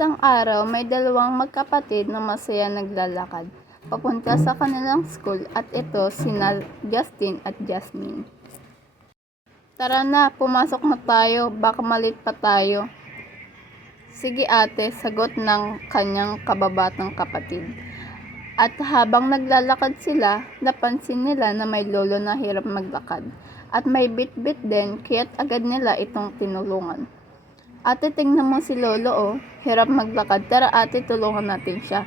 Isang araw, may dalawang magkapatid na masaya naglalakad papunta sa kanilang school at ito sina Justin at Jasmine. Tara na, pumasok na tayo, baka malit pa tayo. Sige ate, sagot ng kanyang kababatang kapatid. At habang naglalakad sila, napansin nila na may lolo na hirap maglakad at may bit-bit din, kaya't agad nila itong tinulungan. Ate, tingnan mo si lolo oh, hirap maglakad, tara ate, tulungan natin siya.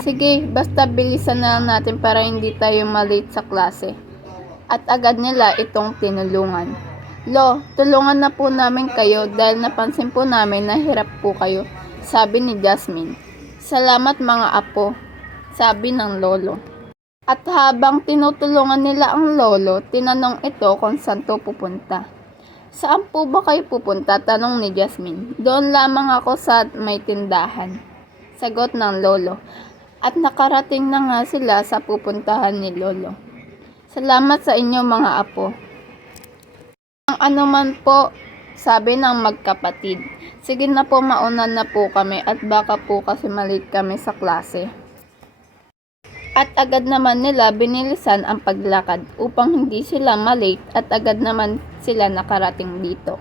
Sige, basta bilisan na lang natin para hindi tayo malate sa klase. At agad nila itong tinulungan. Lo, tulungan na po namin kayo dahil napansin po namin na hirap po kayo, sabi ni Jasmine. Salamat mga apo, sabi ng lolo. At habang tinutulungan nila ang lolo, tinanong ito kung saan to pupunta. Saan po ba kayo pupunta? Tanong ni Jasmine. Doon lamang ako sa may tindahan, sagot ng lolo. At nakarating na nga sila sa pupuntahan ni lolo. Salamat sa inyo mga apo. Ang anuman po, sabi ng magkapatid. Sige na po, mauna na po kami at baka po kasi malit kami sa klase. At agad naman nila binilisan ang paglakad upang hindi sila malate at agad naman sila nakarating dito.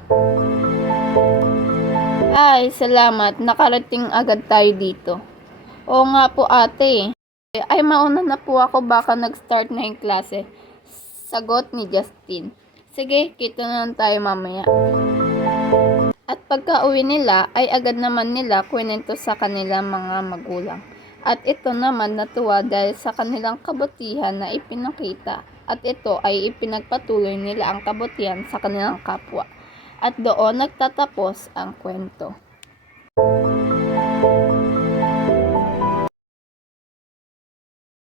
Ay, salamat, nakarating agad tayo dito. Oo nga po ate. Ay, mauna na po ako, baka nag-start na yung klase, sagot ni Justin. Sige, kita na lang tayo mamaya. At pagka uwi nila ay agad naman nila kwento sa kanilang mga magulang. At ito naman natuwa dahil sa kanilang kabutihan na ipinakita at ito ay ipinagpatuloy nila ang kabutihan sa kanilang kapwa. At doon nagtatapos ang kwento.